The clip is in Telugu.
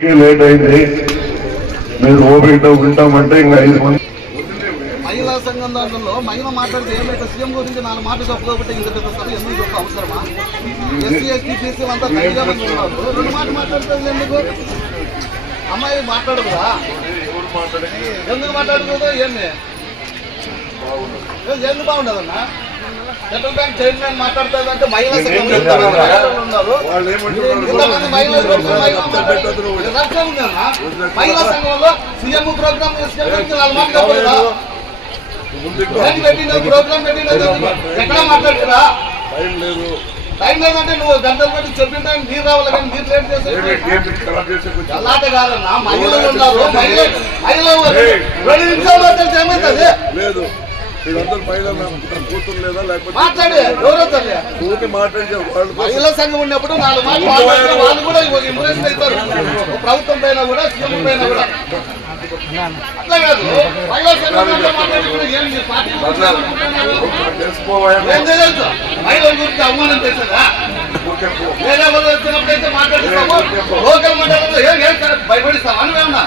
లేట్ అయింది. మీరు ఓపిక ఉంటామంటే ఇంకా 5 మంది మహిళా సంఘం దాంట్లో మహిళ మాట్లాడితే ఏమైతే సీఎం గురించి 4 మాటలు చెప్పకపోతే ఇంత పెద్ద సభ ఎందుకు చెప్ప అవసరమా? ఎస్సీ ఎస్టీ బీసీ అంతా తల్లిగా ఉన్నారు, 2 మాటలు మాట్లాడుతుంది ఎందుకు? అమ్మాయి మాట్లాడదురా, ఎందుకు మాట్లాడుతుందో ఏంది ఎందుకు బాగుండదన్నా? సెంట్రల్ బ్యాంక్ చైర్మన్ మాట్లాడుతుందంటే మహిళా సంఘం ఉన్నారు, ఇంతమంది మహిళలు మహిళా సంఘంలో సీఎం ప్రోగ్రామ్ 4 మాటలు ప్రోగ్రామ్ పెట్టినది ఎక్కడ మాట్లాడుతురా? టైం లేదంటే నువ్వు గంటలు పెట్టి చెప్పిన టైం మీరు రావాలి కానీ మీరు లేట్ చేసేది అలాంటి కాదన్నా. మహిళలు ఉన్నారు, మహిళలు 2 నిమిషాలు మాట్లాడితే ఏమవుతుంది? లేదు వీళ్ళందరూ కూతురు లేదా లేకపోతే మాట్లాడే ఎవరో మహిళా సంఘం ఉన్నప్పుడు 4 మాటలు వాళ్ళు కూడా ఇంప్రెస్ అవుతారు, ప్రభుత్వం పైన కూడా సీఎం పైన కూడా. అట్లా కాదు, మహిళా సంఘం ఏంటి పార్టీ మహిళల గురించి అవమానం చేశారా? వేరే వాళ్ళు వచ్చినప్పుడైతే మాట్లాడిస్తాము, లోకల్ మండలంలో ఏం భయపడిస్తాం అని ఏమన్నా